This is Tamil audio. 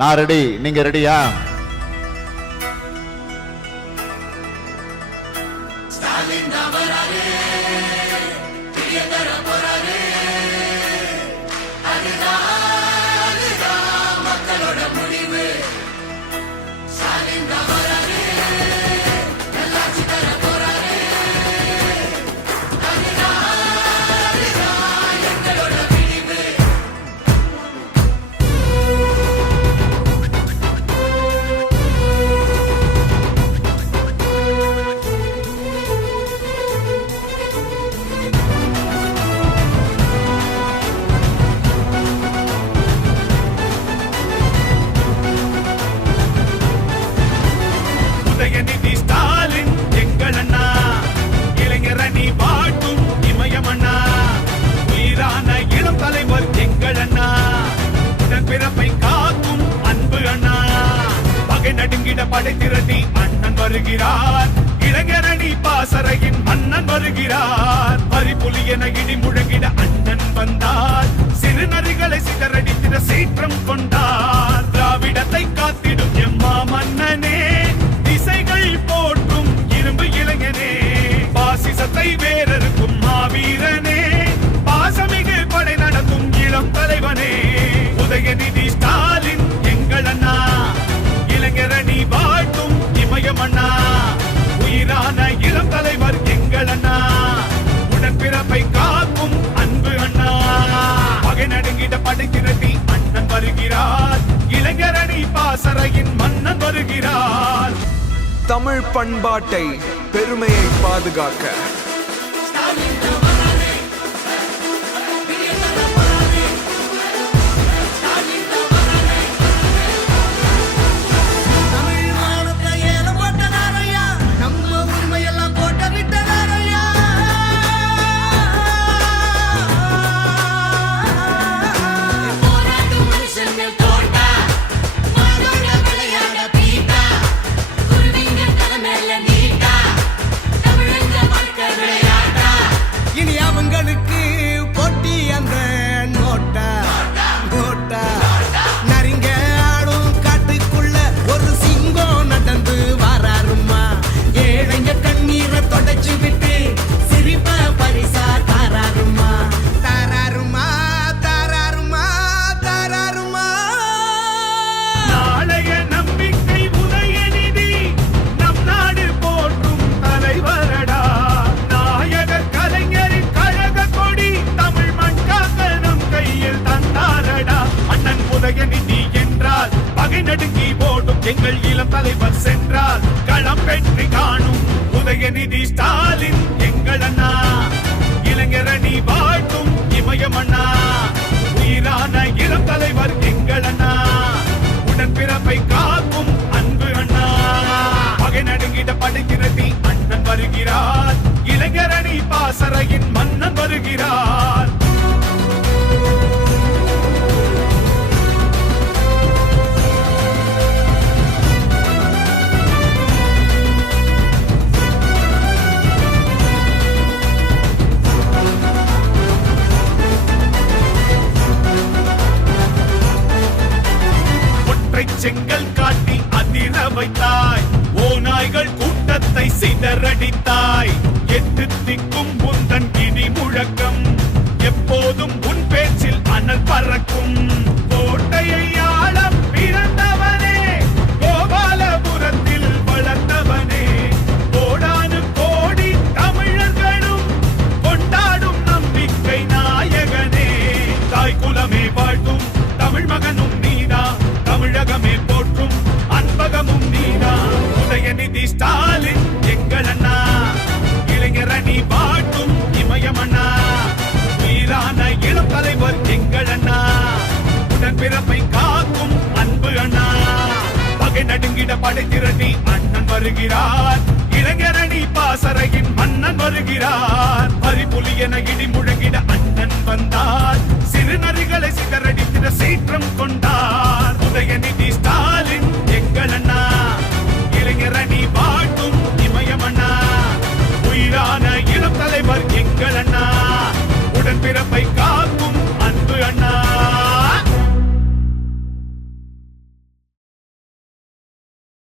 நான் ரெடி, நீங்க ரெடியா? உதயநிதி ஸ்டாலின் எங்கள் அண்ணா, இளைஞரணி வாட்டும் இமயமண்ணா, உயிரான இளம் தலைவர் எங்கள் அண்ணா, உடன் பிறப்பை காக்கும் அன்பு அண்ணா, பகை நடுங்கிட படை திரட்டி அண்ணன் வருகிறார், இளைஞரணி பாசறையின் மன்னன் வருகிறார், பரிபுலி என இடி முழங்கிட அண்ணன் வந்தார், சிறுநரிகளை சிதறடித்திட சீற்றம் கொண்டார், திராவிடத்தை காத்திடும் எம்மா மன்னனே, திசைகள் போற்றும் இரும்பு இளைஞனே, பாசிசத்தை வேறறுக்கும் மாவீரனே, பாசமிகு படை நடத்தும் இளம் தலைவனே, உதயநிதி ஸ்டாலின் எங்கள் அண்ணா, இளைஞரணி வாழ்த்தும் இமயமண்ணா, உயிரான இளம் தலைவர் எங்கள் அண்ணா, உடன்பிறப்பை காக்கும் அன்பு அண்ணா, பகை நடுங்கிட படை திரட்டி அண்ணன் வருகிறார், இளைஞரணி பாசறையின் மன்னன் வருகிறார். தமிழ் பண்பாட்டை பெருமையை பாதுகாக்க எங்கள் இளம் தலைவர் சென்றால் களம் வெற்றி காணும், உதயநிதி ஸ்டாலின் எங்கள் அண்ணா, இளைஞரணி வாழ்த்தும் இமயமண்ணா, உயிரான இளம் தலைவர் எங்கள் அண்ணா, உடன்பிறப்பை காக்கும் அன்பு அண்ணா, பகை நடுங்கிட படை திரட்டி அண்ணன் வருகிறார், இளைஞரணி பாசறையின் மன்னன் வருகிறார். செங்கல் காட்டி அதிர வைத்தாய், ஓநாய்கள் கூட்டத்தை சிதறடித்தாய், எட்டு திக்கும் உந்தன் இடி முழக்கம், எப்போதும் உன் பேச்சில் அனல் பறக்கும், கோட்டையை ஆள பிறந்தவனே, கோபாலபுரத்தில் வளர்ந்தவனே, கோடானு கோடி தமிழர்களும் கொண்டாடும் நம்பிக்கை நாயகனே, தாய் குலமே வாழ்த்தும் தமிழ் மகனும் நீதா, தமிழகமே போற்றும் அன்பகமும் நீதா, உதயநிதி ஸ்டாலின் எங்கள் அண்ணா, இளைஞரணி வாட்டும் இமயமண்ணா, உயிரான இளம் தலைவர் எங்கள் அண்ணா, உடன்பிறப்பை காக்கும் அன்பு அண்ணா, பகை நடுங்கிட படை திரட்டி அண்ணன் வருகிறார், இளைஞரணி பாசறையின் மன்னன் வருகிறார், பரிபுலி என இடி முழங்கிட அண்ணன் வந்தார், சிறுநரிகளை சிதறடித்திட சீற்றம் கொண்டார்.